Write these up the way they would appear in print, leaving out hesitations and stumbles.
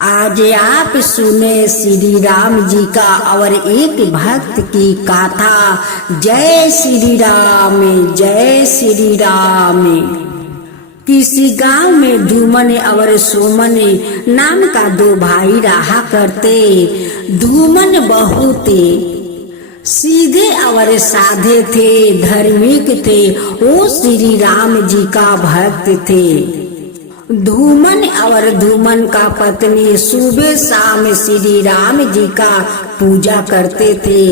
आज आप सुने श्री राम जी का और एक भक्त की गाथा। जय श्री राम, जय श्री राम। किसी गांव में धूमन और सोमन नाम का दो भाई रहा करते। धूमन बहुत सीधे और साधे थे, धार्मिक थे। वो श्री राम जी का भक्त थे। धूमन और धूमन का पत्नी सुबह शाम श्री राम जी का पूजा करते थे,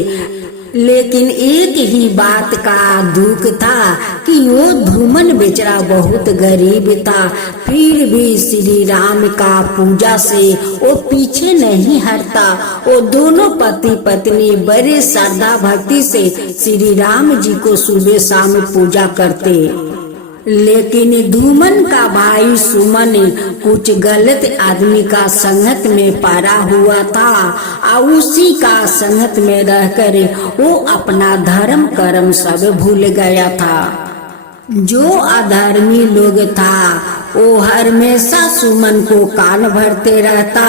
लेकिन एक ही बात का दुख था कि वो धूमन बेचारा बहुत गरीब था। फिर भी श्री राम का पूजा से वो पीछे नहीं हटता। वो दोनों पति पत्नी बड़े श्रद्धा भक्ति से श्री राम जी को सुबह शाम पूजा करते। लेकिन धूमन का भाई सुमन कुछ गलत आदमी का संगत में पड़ा हुआ था और उसी का संगत में रहकर वो अपना धर्म कर्म सब भूल गया था। जो अधर्मी लोग था वो हमेशा सुमन को कान भरते रहता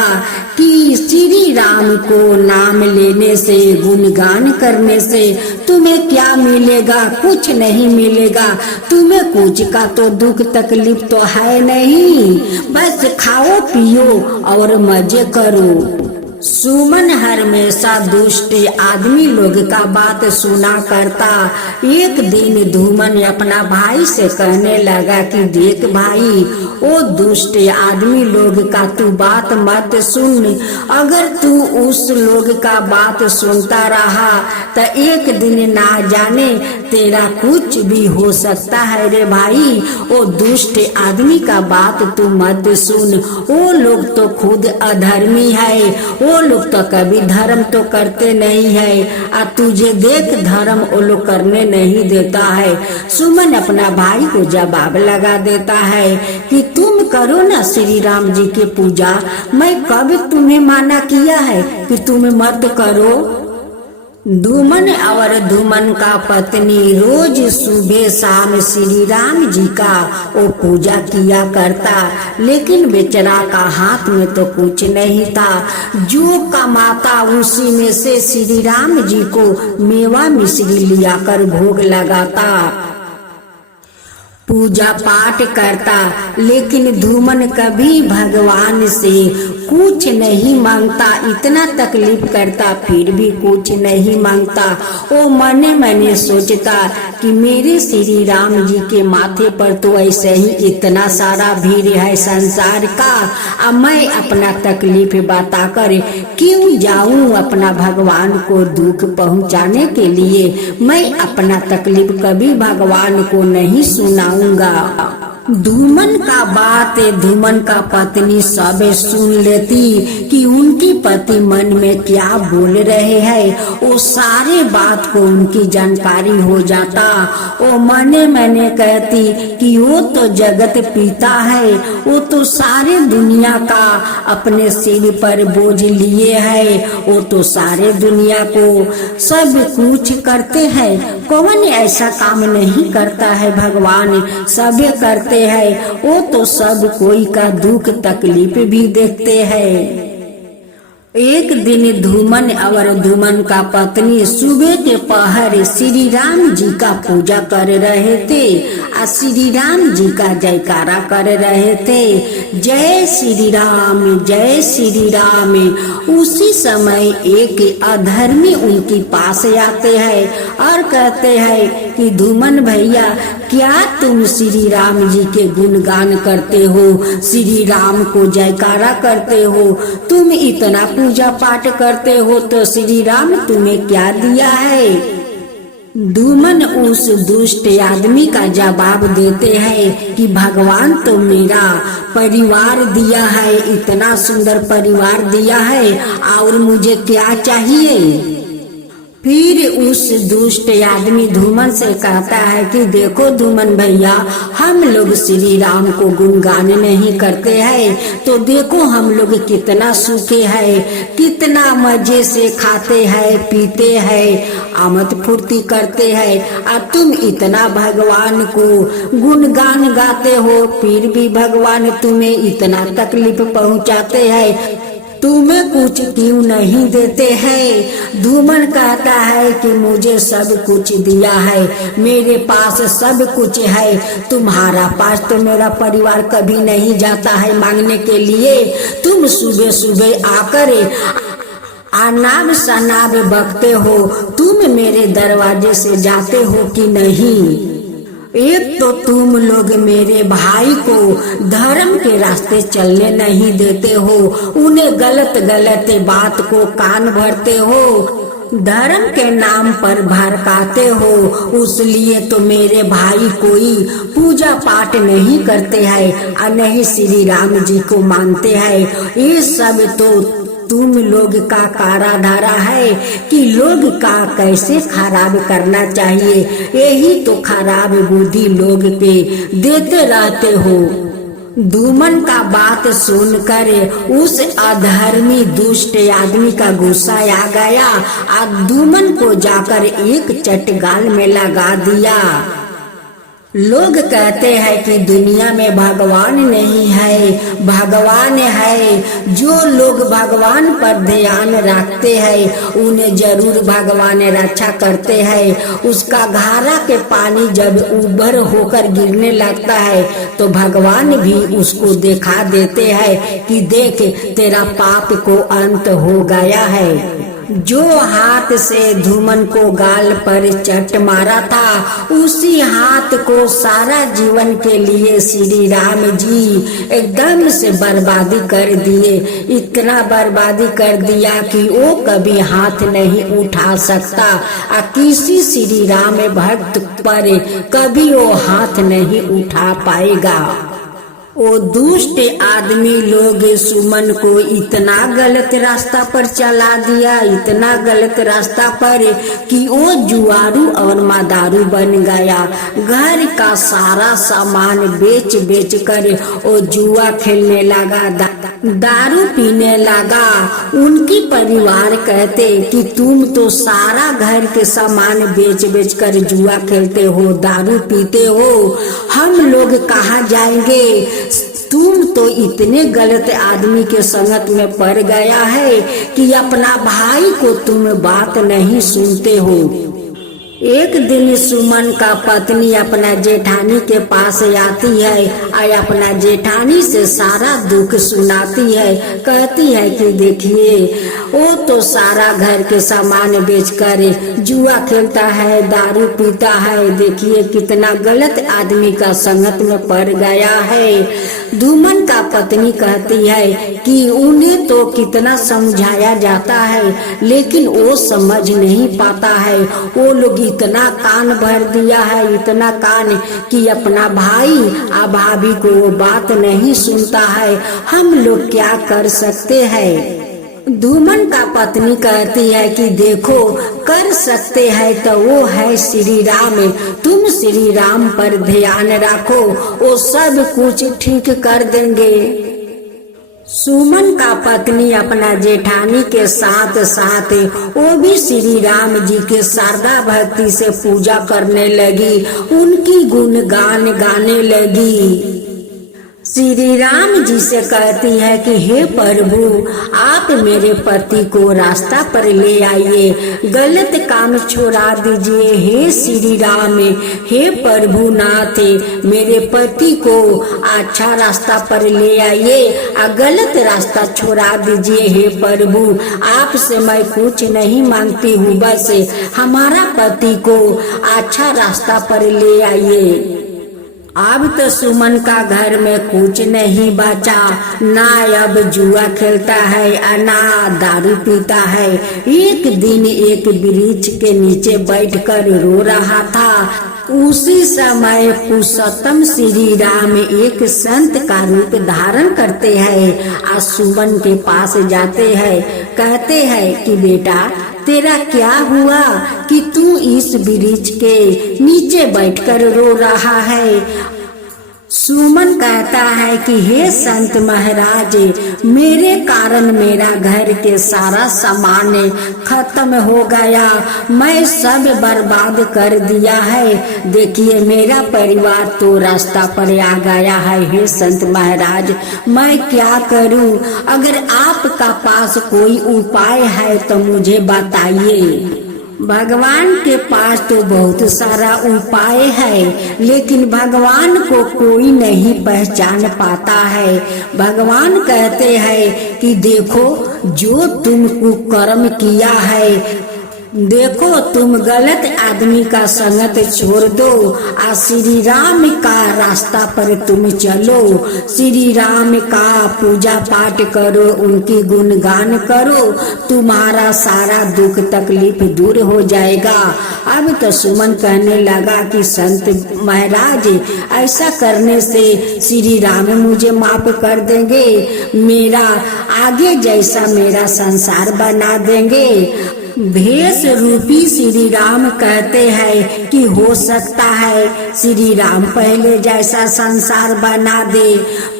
कि श्री राम को नाम लेने से, गुणगान करने से तुम्हें क्या मिलेगा? कुछ नहीं मिलेगा। तुम्हें कुछ का तो दुख तकलीफ तो है नहीं, बस खाओ पियो और मजे करो। सुमन हमेशा दुष्ट आदमी लोग का बात सुना करता। एक दिन धूमन अपना भाई से कहने लगा कि देख भाई, वो दुष्ट आदमी लोग का तू बात मत सुन। अगर तू उस लोग का बात सुनता रहा तो एक दिन ना जाने तेरा कुछ भी हो सकता है रे भाई। वो दुष्ट आदमी का बात तू मत सुन। वो लोग तो खुद अधर्मी है। वो लोग तो कभी धर्म तो करते नहीं है और तुझे देख धर्म वो लोग करने नहीं देता है। सुमन अपना भाई को जवाब लगा देता है कि तुम करो ना श्री राम जी की पूजा। मैं कब तुम्हें माना किया है कि तुम मत करो? धूमन और धूमन का पत्नी रोज सुबह शाम श्री राम जी का वो पूजा किया करता, लेकिन बेचारा का हाथ में तो कुछ नहीं था। जो कमाता उसी में से श्री राम जी को मेवा मिश्री लिया कर भोग लगाता, पूजा पाठ करता। लेकिन धूमन कभी भगवान से कुछ नहीं मांगता। इतना तकलीफ करता फिर भी कुछ नहीं मांगता। वो मने मने सोचता कि मेरे श्री राम जी के माथे पर तो ऐसे ही इतना सारा भीड़ है संसार का। अब मैं अपना तकलीफ बताकर क्यों जाऊं अपना भगवान को दुख पहुंचाने के लिए? मैं अपना तकलीफ कभी भगवान को नहीं सुनाऊंगा। धूमन का बात धूमन का पत्नी सब सुन लेती कि उनकी पति मन में क्या बोल रहे हैं। वो सारे बात को उनकी जानकारी हो जाता। वो मने मने कहती कि वो तो जगत पिता है, वो तो सारे दुनिया का अपने सिर पर बोझ लिए है। वो तो सारे दुनिया को सब कुछ करते हैं। कौन ऐसा काम नहीं करता है? भगवान सब करते है। वो तो सब कोई का दुख तकलीफ भी देखते हैं। एक दिन धूमन और धूमन का पत्नी सुबह के पहर श्री राम जी का पूजा कर रहे थे और श्री राम जी का जयकारा कर रहे थे। जय श्री राम, जय श्री राम। उसी समय एक अधर्मी उनके पास आते हैं और कहते हैं कि धूमन भैया, क्या तुम श्री राम जी के गुणगान करते हो, श्री राम को जयकारा करते हो, तुम इतना पूजा पाठ करते हो तो श्री राम तुम्हें क्या दिया है? धूमन उस दुष्ट आदमी का जवाब देते हैं कि भगवान तो मेरा परिवार दिया है, इतना सुंदर परिवार दिया है, और मुझे क्या चाहिए? फिर उस दुष्ट आदमी धूमन से कहता है कि देखो धूमन भैया, हम लोग श्री राम को गुणगान नहीं करते हैं तो देखो हम लोग कितना सूखे हैं, कितना मजे से खाते हैं, पीते हैं, आमद फुर्ती करते हैं, और तुम इतना भगवान को गुणगान गाते हो, फिर भी भगवान तुम्हें इतना तकलीफ पहुंचाते हैं। तुम्हें कुछ क्यों नहीं देते हैं? धूमन कहता है कि मुझे सब कुछ दिया है, मेरे पास सब कुछ है, तुम्हारा पास तो मेरा परिवार कभी नहीं जाता है मांगने के लिए। तुम सुबह सुबह आकर आनाब शनाब बकते हो, तुम मेरे दरवाजे से जाते हो कि नहीं? एक तो तुम लोग मेरे भाई को धर्म के रास्ते चलने नहीं देते हो, उन्हें गलत गलत बात को कान भरते हो, धर्म के नाम पर भड़काते हो। उसलिए तो मेरे भाई कोई पूजा पाठ नहीं करते हैं और नहीं श्री राम जी को मानते हैं। ये सब तो तुम लोग का कारा धारा है कि लोग का कैसे खराब करना चाहिए, यही तो खराब बुद्धि लोग पे देते रहते हो। धूमन का बात सुनकर उस अधर्मी दुष्ट आदमी का गुस्सा आ गया और धूमन को जाकर एक चटगाल में लगा दिया। लोग कहते हैं कि दुनिया में भगवान नहीं है, भगवान है। जो लोग भगवान पर ध्यान रखते हैं उन्हें जरूर भगवान रक्षा करते हैं। उसका घारा के पानी जब उबर होकर गिरने लगता है तो भगवान भी उसको दिखा देते हैं कि देख तेरा पाप को अंत हो गया है। जो हाथ से धूमन को गाल पर चट मारा था उसी हाथ को सारा जीवन के लिए श्री राम जी एकदम से बर्बादी कर दिए। इतना बर्बादी कर दिया कि वो कभी हाथ नहीं उठा सकता और किसी श्री राम भक्त पर कभी वो हाथ नहीं उठा पाएगा। वो दुष्ट आदमी लोग सुमन को इतना गलत रास्ता पर चला दिया, इतना गलत रास्ता पर कि वो जुआरू और मादारू बन गया। घर का सारा सामान बेच बेच कर वो जुआ खेलने लगा, दारू पीने लगा। उनकी परिवार कहते कि तुम तो सारा घर के सामान बेच बेच कर जुआ खेलते हो, दारू पीते हो, हम लोग कहाँ जाएंगे? तुम तो इतने गलत आदमी के संगत में पड़ गया है कि अपना भाई को तुम बात नहीं सुनते हो। एक दिन सुमन का पत्नी अपना जेठानी के पास आती है और अपना जेठानी से सारा दुख सुनाती है। कहती है कि देखिए वो तो सारा घर के सामान बेचकर जुआ खेलता है, दारू पीता है, देखिए कितना गलत आदमी का संगत में पड़ गया है। धूमन का पत्नी कहती है कि उन्हें तो कितना समझाया जाता है लेकिन वो समझ नहीं पाता है। वो लोग इतना कान भर दिया है, इतना कान कि अपना भाई और भाभी को वो बात नहीं सुनता है। हम लोग क्या कर सकते हैं? धूमन का पत्नी कहती है कि देखो कर सकते हैं तो वो है श्री राम, तुम श्री राम पर ध्यान रखो, वो सब कुछ ठीक कर देंगे। सुमन का पत्नी अपना जेठानी के साथ साथ वो भी श्री राम जी के श्रद्धा भक्ति से पूजा करने लगी, उनकी गुणगान गाने लगी। श्री राम जी से कहती है कि हे प्रभु आप मेरे पति को रास्ता पर ले आइए, गलत काम छोड़ा दीजिए। हे श्री राम, हे प्रभु नाथ, मेरे पति को अच्छा रास्ता पर ले आइए और गलत रास्ता छोड़ा दीजिए। हे प्रभु आपसे मैं कुछ नहीं मांगती हूँ, बस हमारा पति को अच्छा रास्ता पर ले आइए। अब तो सुमन का घर में कुछ नहीं बचा, ना अब जुआ खेलता है और ना दारू पीता है। एक दिन एक वृक्ष के नीचे बैठकर रो रहा था। उसी समय पुरुषोत्तम श्री राम एक संत का रूप धारण करते हैं और सुमन के पास जाते हैं। कहते हैं कि बेटा तेरा क्या हुआ कि तू इस वृक्ष के नीचे बैठकर रो रहा है? सुमन कहता है कि हे संत महाराज, मेरे कारण मेरा घर के सारा सामान खत्म हो गया, मैं सब बर्बाद कर दिया है। देखिए मेरा परिवार तो रास्ता पर आ गया है। हे संत महाराज, मैं क्या करूं? अगर आपका पास कोई उपाय है तो मुझे बताइए। भगवान के पास तो बहुत सारा उपाय है, लेकिन भगवान को कोई नहीं पहचान पाता है। भगवान कहते हैं कि देखो, जो तुम कुकर्म किया है, देखो तुम गलत आदमी का संगत छोड़ दो, आ श्री राम का रास्ता पर तुम चलो, श्री राम का पूजा पाठ करो, उनकी गुणगान करो, तुम्हारा सारा दुख तकलीफ दूर हो जाएगा। अब तो सुमन कहने लगा कि संत महाराज, ऐसा करने से श्री राम मुझे माफ कर देंगे, मेरा आगे जैसा मेरा संसार बना देंगे। भेष रूपी श्री राम कहते हैं कि हो सकता है श्री राम पहले जैसा संसार बना दे।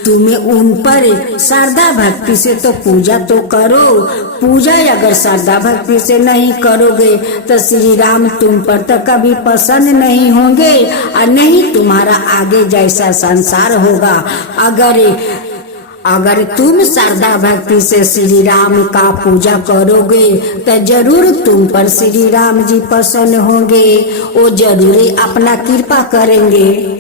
तुम्हें उन पर श्रद्धा भक्ति से तो पूजा तो करो। पूजा अगर श्रद्धा भक्ति से नहीं करोगे तो श्री राम तुम पर तो कभी पसंद नहीं होंगे और नहीं तुम्हारा आगे जैसा संसार होगा। अगर तुम श्रद्धा भक्ति से श्री राम का पूजा करोगे तो जरूर तुम पर श्री राम जी प्रसन्न होंगे, वो जरूर अपना कृपा करेंगे।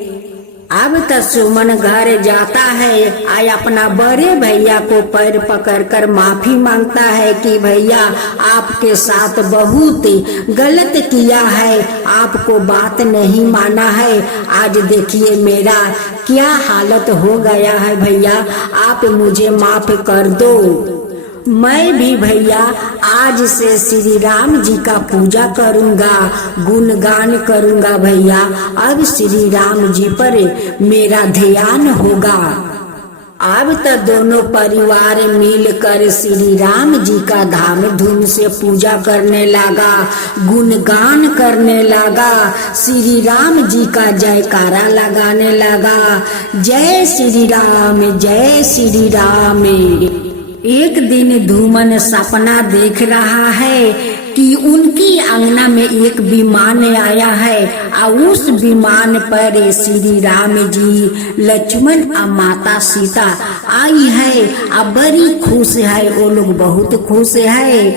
अब तो सुमन घर जाता है और अपना बड़े भैया को पैर पकड़कर माफी मांगता है कि भैया, आपके साथ बहुत गलत किया है, आपको बात नहीं माना है। आज देखिए मेरा क्या हालत हो गया है भैया, आप मुझे माफ कर दो। मैं भी भैया आज से श्री राम जी का पूजा करूंगा, गुणगान करूंगा भैया। अब श्री राम जी पर मेरा ध्यान होगा। अब तो दोनों परिवार मिलकर श्री राम जी का धाम धूम से पूजा करने लगा, गुणगान करने लगा, श्री राम जी का जयकारा लगाने लगा। जय श्री राम, जय श्री राम। एक दिन धूमन सपना देख रहा है कि उनकी आंगना में एक विमान आया है और उस विमान पर श्री राम जी, लक्ष्मण और माता सीता आई है और बड़ी खुश है, वो लोग बहुत खुश है।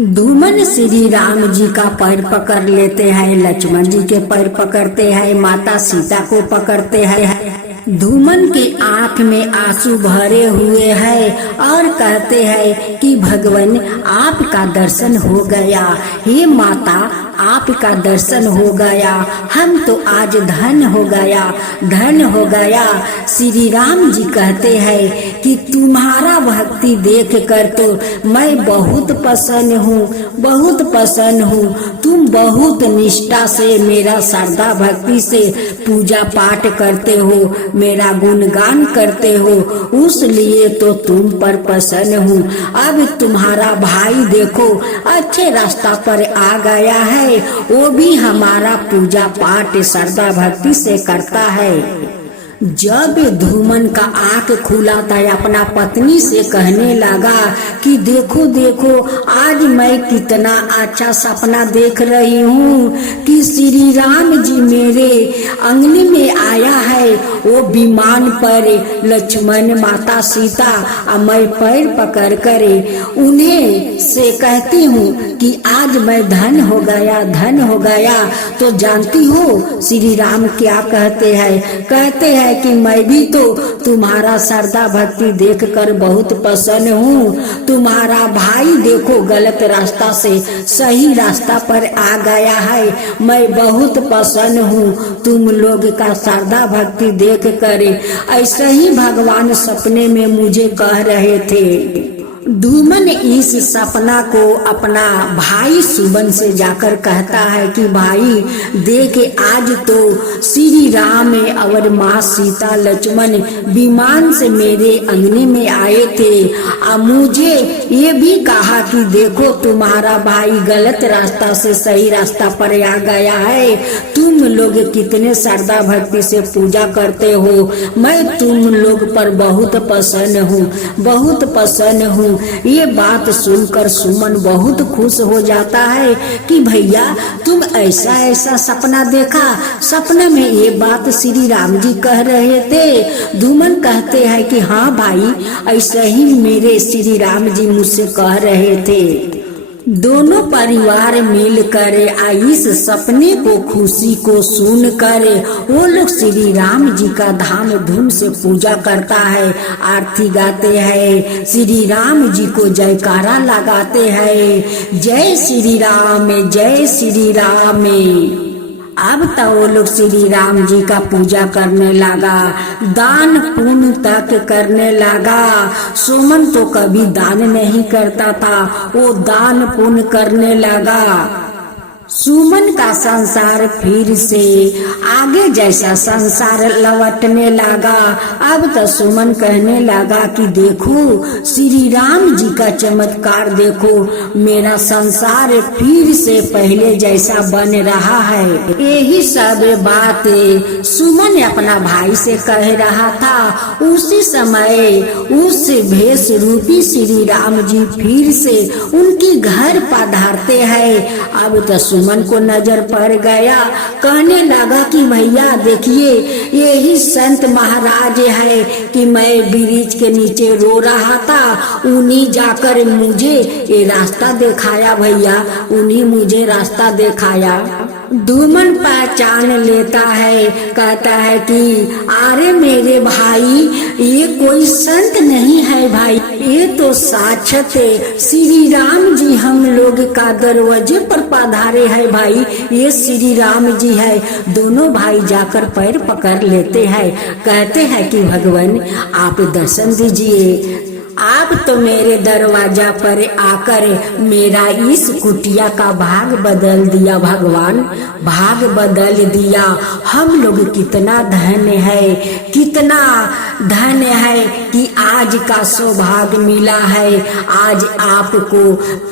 धूमन श्री राम जी का पैर पकड़ लेते हैं, लक्ष्मण जी के पैर पकड़ते हैं, माता सीता को पकड़ते हैं। धूमन के आंख में आंसू भरे हुए हैं और कहते हैं कि भगवान, आपका दर्शन हो गया, हे माता आपका दर्शन हो गया, हम तो आज धन हो गया, धन हो गया। श्री राम जी कहते हैं कि तुम्हारा भक्ति देख कर तो मैं बहुत प्रसन्न हूँ, बहुत प्रसन्न हूँ। तुम बहुत निष्ठा से मेरा श्रद्धा भक्ति से पूजा पाठ करते हो, मेरा गुणगान करते हो, उसलिए तो तुम पर प्रसन्न हूँ। अब तुम्हारा भाई देखो अच्छे रास्ता पर आ गया है, वो भी हमारा पूजा पाठ श्रद्धा भक्ति से करता है। जब धूमन का आंख खुला था, अपना पत्नी से कहने लगा कि देखो देखो, आज मैं कितना अच्छा सपना देख रही हूँ कि श्री राम जी मेरे आंगन में आया है। वो विमान पर लक्ष्मण, माता सीता और मैं पैर पकड़ कर उन्हें से कहती हूँ कि आज मैं धन हो गया, धन हो गया। तो जानती हो श्री राम क्या कहते हैं? कहते हैं कि मैं भी तो तुम्हारा श्रद्धा भक्ति देखकर बहुत प्रसन्न हूँ। तुम्हारा भाई देखो गलत रास्ता से सही रास्ता पर आ गया है, मैं बहुत प्रसन्न हूँ। तुम लोग का श्रद्धा भक्ति देख कर ऐसे ही भगवान सपने में मुझे कह रहे थे। धूमन इस सपना को अपना भाई सुमन से जाकर कहता है कि भाई देख, आज तो श्री राम और माँ सीता लक्ष्मण विमान से मेरे अंगने में आए थे। अब मुझे ये भी कहा कि देखो तुम्हारा भाई गलत रास्ता से सही रास्ता पर आ गया है। तुम लोग कितने श्रद्धा भक्ति से पूजा करते हो, मैं तुम लोग पर बहुत प्रसन्न हूँ, बहुत प्रसन्न हूँ। ये बात सुनकर सुमन बहुत खुश हो जाता है कि भैया तुम ऐसा ऐसा सपना देखा। सपने में ये बात श्री राम जी कह रहे थे। धूमन कहते हैं कि हाँ भाई, ऐसा ही मेरे श्री राम जी मुझसे कह रहे थे। दोनों परिवार मिलकर इस सपने को खुशी को सुनकर वो लोग श्री राम जी का धाम धूम से पूजा करता है, आरती गाते हैं, श्री राम जी को जयकारा लगाते हैं, जय श्री राम, जय श्री राम। अब तो वो लोग श्री राम जी का पूजा करने लगा, दान पुण्य तक करने लगा। सुमन तो कभी दान नहीं करता था, वो दान पुण्य करने लगा। सुमन का संसार फिर से आगे जैसा संसार लौटने लगा। अब तो सुमन कहने लगा कि देखो श्री राम जी का चमत्कार देखो, मेरा संसार फिर से पहले जैसा बन रहा है। यही सब बात सुमन अपना भाई से कह रहा था। उसी समय उस भेष रूपी श्री राम जी फिर से उनके घर पधारते हैं। अब तो सुमन को नजर पड़ गया, कहने लगा कि भैया देखिए यही संत महाराज है कि मैं वृक्ष के नीचे रो रहा था, उन्हीं जाकर मुझे ये रास्ता दिखाया भैया, उन्हीं मुझे रास्ता दिखाया। धूमन पहचान लेता है, कहता है कि अरे मेरे भाई ये कोई संत नहीं है भाई, ये तो साक्षात श्री राम जी हम लोग का दरवाजे पर पधारे हैं भाई, ये श्री राम जी है। दोनों भाई जाकर पैर पकड़ लेते हैं, कहते हैं कि भगवान आप दर्शन दीजिए, आप तो मेरे दरवाजा पर आकर मेरा इस कुटिया का भाग बदल दिया भगवान, भाग बदल दिया। हम लोग कितना धन्य है, कितना धन्य है कि आज का सौभाग्य मिला है, आज आपको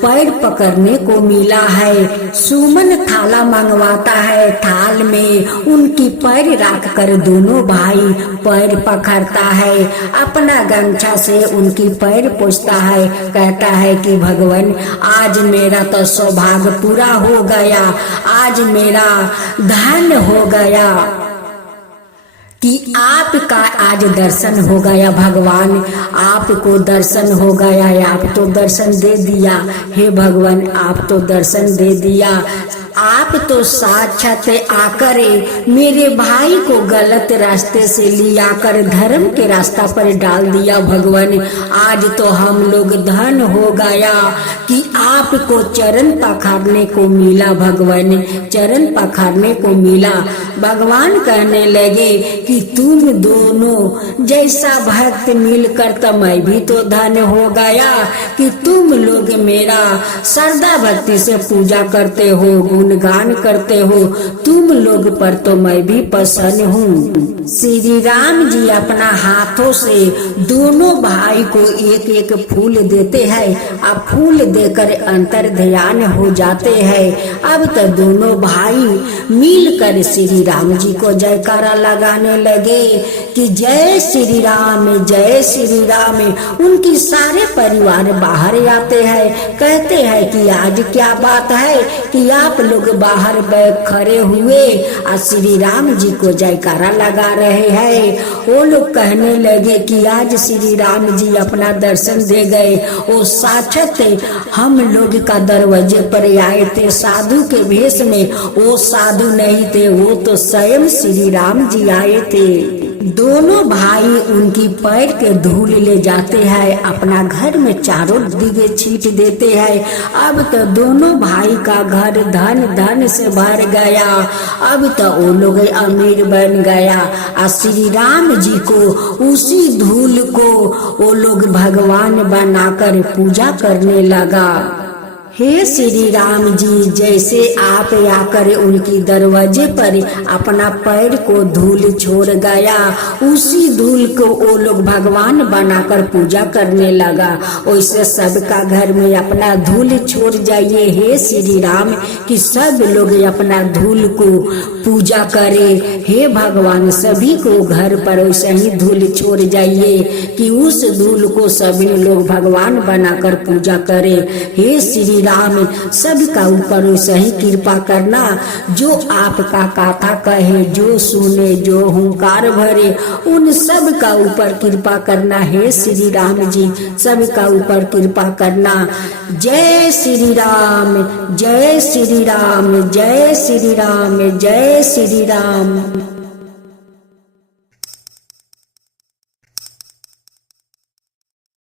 पैर पकड़ने को मिला है। सुमन थाला मंगवाता है, थाल में उनकी पैर रख कर दोनों भाई पैर पकड़ता है, अपना गमछा से उनकी पैर पोंछता है, कहता है कि भगवान आज मेरा तो सौभाग्य पूरा हो गया, आज मेरा धन्य हो गया कि आपका आज दर्शन हो गया भगवान, आपको दर्शन हो गया, आप तो दर्शन दे दिया, हे भगवान आप तो दर्शन दे दिया। आप तो साक्षात आकर मेरे भाई को गलत रास्ते से लिया कर धर्म के रास्ता पर डाल दिया भगवान, आज तो हम लोग धन हो गया कि आपको चरण पखारने को मिला भगवान, चरण पखारने को मिला। भगवान कहने लगे कि तुम दोनों जैसा भक्त मिलकर तो मैं भी तो धन हो गया कि तुम लोग मेरा श्रद्धा भक्ति से पूजा करते हो, गुणगान करते हो, तुम लोग पर तो मैं भी प्रसन्न हूँ। श्री राम जी अपना हाथों से दोनों भाई को एक एक फूल देते हैं, अब फूल देकर अंतर ध्यान हो जाते हैं। अब तो दोनों भाई मिलकर श्री राम जी को जयकारा लगाने लगे कि जय श्री राम, जय श्री राम। उनकी सारे परिवार बाहर आते हैं, कहते हैं कि आज क्या बात है कि आप लोग बाहर खड़े हुए और श्री राम जी को जयकारा लगा रहे हैं। वो लोग कहने लगे कि आज श्री राम जी अपना दर्शन दे गए, वो साक्षात हम लोग का दरवाजे पर आए थे साधु के भेष में, वो साधु नहीं थे, वो तो स्वयं श्री राम जी आए थे। दोनों भाई उनकी पैर के धूल ले जाते हैं, अपना घर में चारों दिगे छीट देते हैं। अब तो दोनों भाई का घर धन धन से भर गया। अब तो वो लोग अमीर बन गया। और श्री राम जी को उसी धूल को वो लोग भगवान बनाकर पूजा करने लगा। हे श्री राम जी, जैसे आप आकर उनकी दरवाजे पर अपना पैर को धूल छोड़ गया, उसी धूल को वो लोग भगवान बनाकर पूजा करने लगा। वैसे सबका घर में अपना धूल छोड़ जाइए हे श्री राम, कि सब लोग अपना धूल को पूजा करे। हे भगवान, सभी को घर पर वैसे ही धूल छोड़ जाइए कि उस धूल को सभी लोग भगवान बनाकर पूजा करे। हे श्री राम, सबका ऊपर सही कृपा करना, जो आपका कथा कहे, जो सुने, जो हुंकार भरे, उन सब का ऊपर कृपा करना। हे श्री राम जी, सबका ऊपर कृपा करना। जय श्री राम, जय श्री राम, जय श्री राम, जय श्री राम।